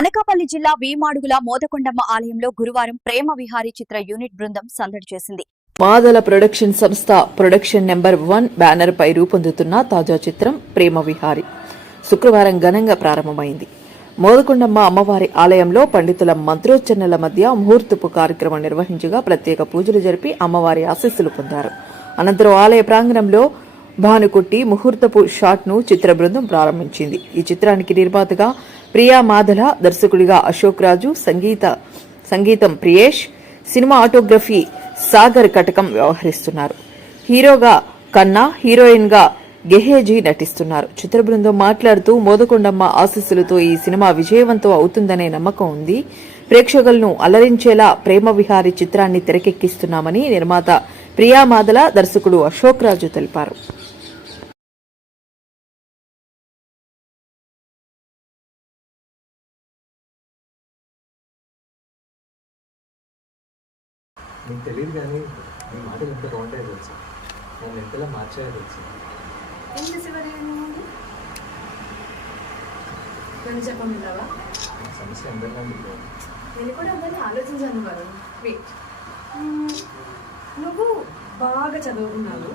అనకాపల్లి జిల్లా వీమాడుగుల మోదకొండమ్మ ఆలయంలో గురువారం ప్రేమ విహారీ చిత్ర యూనిట్ బృందం సందడి చేసింది. మాదల ప్రొడక్షన్ సంస్థ ప్రొడక్షన్ నెంబర్ వన్ బ్యానర్ పై రూపొందుతున్న తాజా చిత్రం ప్రేమ విహారి. శుక్రవారం ఘనంగా ప్రారంభమైంది. మోదకొండమ్మ అమ్మవారి ఆలయంలో పండితుల మంత్రోచ్చరణల మధ్య ముహూర్తపు కార్యక్రమం నిర్వహించగా ప్రత్యేక పూజలు జరిపి అమ్మవారి ఆశీస్సులు పొందారు. అనంతరం ఆలయ ప్రాంగణంలో భానుకుట్టి ముహూర్తపు షాట్ను చిత్ర బృందం ప్రారంభించింది. ఈ చిత్రానికి నిర్మాతగా ప్రియా మాధల దర్శకుడిగా అశోక్ రాజు సంగీత సంగీతం ప్రియేష్ సినిమా ఆటోగ్రఫీ సాగర్ కటకం వ్యవహరిస్తున్నారు. హీరోగా కన్నా హీరోయిన్గా గెహేజీ నటిస్తున్నారు. చిత్ర బృందం మాట్లాడుతూ మోదకొండమ్మ ఆశీస్సులతో ఈ సినిమా విజయవంతం అవుతుందనే నమ్మకం ఉంది. ప్రేక్షకులను అలరించేలా ప్రేమ విహారీ చిత్రాన్ని తెరకెక్కిస్తున్నామని నిర్మాత ప్రియా మాదల దర్శకుడు అశోక్ రాజు తెలిపారు. నీకు తెలియదు కానీ నీ మాటలు ఎంత బాగుంటాయో తెలుసు. నన్ను ఎంతలా మార్చాయో తెలుసు. ఏం చేసేవారు నువ్వు నన్ను చెప్పమంటావా? నా సమస్య అందరిలా నేను కూడా అందరినీ ఆలోచించాను వారు వెయిట్ నువ్వు బాగా చదువుకున్నావు.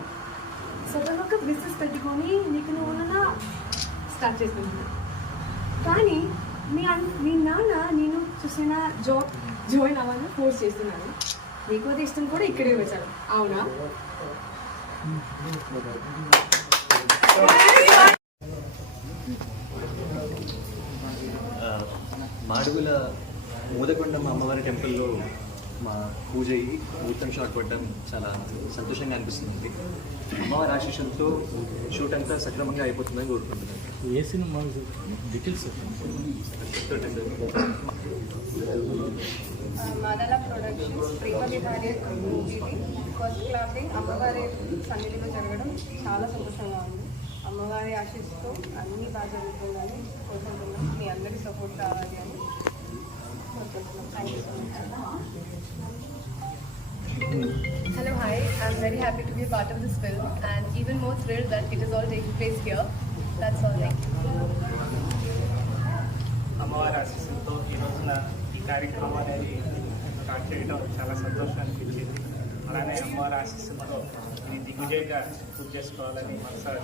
సొంతంగా ఒక బిజినెస్ పెట్టుకొని నీకు నువ్వు స్టార్ట్ చేసుకుంటున్నావు కానీ మీ అన్ మీ నాన్న నేను చూసిన జాబ్ జాయిన్ అవ్వాలని ఫోర్స్ చేస్తున్నాను నీకు అది ఇష్టం కూడా ఇక్కడే వచ్చాను అవునా? మాడుగుల మూదకొండమ్మ అమ్మవారి టెంపుల్లో మా పూజ అయ్యి ముహూర్తం షాట్ పడడం చాలా సంతోషంగా అనిపిస్తుంది. అమ్మవారి ఆశీస్సులతో షూట్ అంతా సక్రమంగా అయిపోతుందని కోరుకుంటున్నాను. ఏ సినిమా డీటెయిల్స్ మాదల ప్రొడక్షన్స్ ప్రేమ విహారీ మూవీని ఫస్ట్ క్లాపింగ్ అమ్మవారి సన్నిధిలో జరగడం చాలా సంతోషంగా ఉంది. అమ్మవారి ఆశీస్సుతో అన్నీ బాగా జరుగుతుందని కోరుకుంటున్నాం మీ అందరి సపోర్ట్ కావాలి అని. Hello, hi. I'm very happy to be a part of this film and even more thrilled that it is all taking place here. That's all. Thank you. అమ్మవారి ఆశీస్సులతో ఈ రోజున ఈ కార్యక్రమం అనేది స్టార్ట్ చేయడం చాలా సంతోషం అనిపించింది అలానే అమ్మవారి ఆశీస్సులతో ఇది దిగ్విజయంగా పూర్తి చేసుకోవాలని మనసారా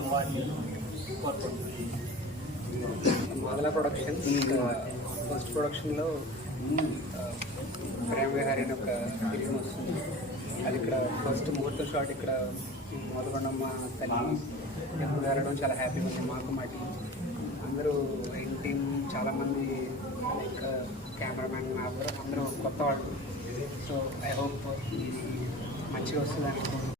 అమ్మవారిని కోరుకుంటున్నాను మొదల ప్రొడక్షన్ ఫస్ట్ ప్రొడక్షన్లో ప్రేమ విహారీ అని ఒక ఫిలిం వస్తుంది. అది ఇక్కడ ఫస్ట్ ముహూర్త షాట్ ఇక్కడ మొదలకొండమ్మ తల్లి ఎప్పుడు చాలా హ్యాపీగా ఉంది. మాకు మాటి అందరూ ఇన్ టీం చాలామంది లైక్ కెమెరామెన్ అందరూ అందరూ కొత్త వాళ్ళు. సో ఐ హోప్ మంచిగా వస్తుంది అనుకుంటున్నాను